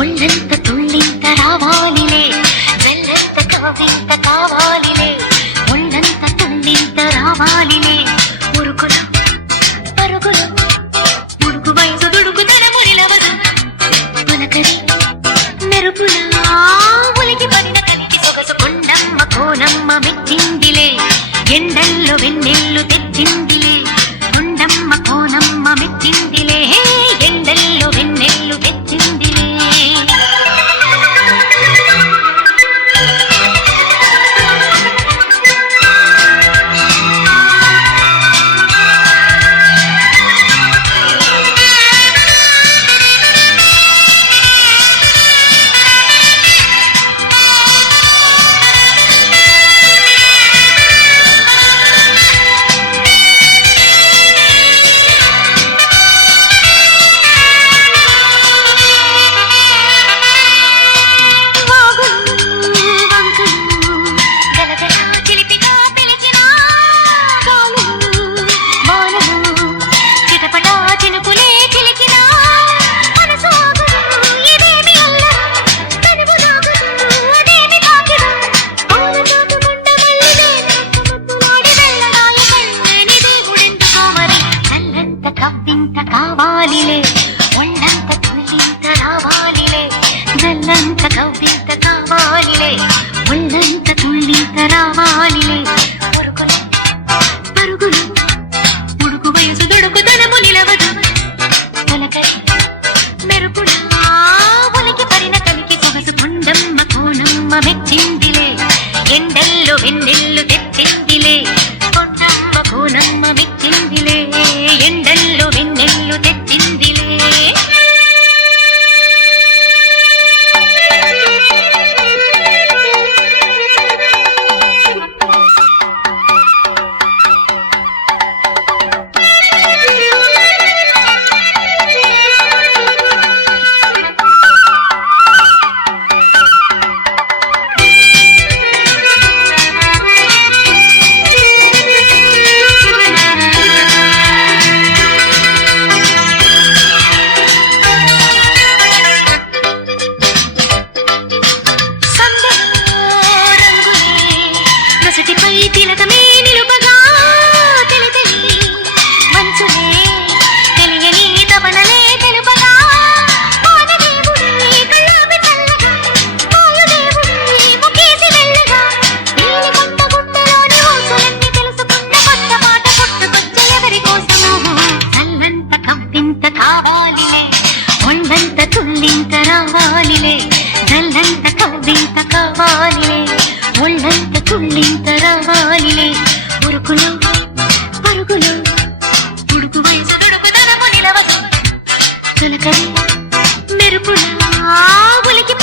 ఒళ్ళంత తుళ్ళింత రావాలిలే జల్లంత కవింత కావాలిలే ఒళ్ళంత తుళ్ళింత రావాలిలే ఉరుకులు పరుగులు ఉడుకు వయసు దుడుకు తనము నిలవదు పులకరి మెరుపులా ఉలికి పడిన కలికి సొగసు కొండమ్మ కోనమ్మ మెచ్చిందిలే ఎండల్లో వెన్నెల్లు తెచ్చిందిలే కొండమ్మ కోనమ్మ మెచ్చిందిలే ఎండల్లో వెన్నెల్లు తెచ్చిందిలే కావాలిలే ఒళ్ళంత తుళ్ళింత రావాలిలే జల్లంత కవ్వింత కావాలిలే ఒళ్ళంత తుళ్ళింత రావాలిలే ఉరుకులు పరుగులు ఉడుకు వయసు దొడుకు తనము నిలవదు పులకరి మెరుపులా ఉలికి పరిన కలికి సొగసు కొండమ్మ కోనమ్మ మెచ్చిందిలే ఎండల్లో వెన్నెల్లు తెచ్చిందిలే కొండమ్మ కోనమ్మ మెచ్చిందిలే ఎండల్లో వెన్నెల్లు తెచ్చిందిలే తిలకమే నిలుపగా తెలితలి మంచులే తెలియని తపనలే తెలుపగా వానదేవుడి కళ్ళాపి చల్లగా వాయుదేవుడి ముఖేసి వెళ్ళగా నీలి కొండ గుట్టలోని ఊసులన్నీ తెలుసుకున్న కొత్త పాట పుట్టుకొచ్చే ఎవరి కోసమో చల్లంత కవ్వింత కావాలిలే ఒళ్ళంత తుళ్ళింత రావాలిలే జల్లంత కవ్వింత కావాలిలే ఒళ్ళంత తుళ్ళింత రావాలిలే ఉరుకులు పరుగులు ఉడుకు వయసు దొడుకు తనము నిలవదు పులకరి మెరుపులా ఉలికి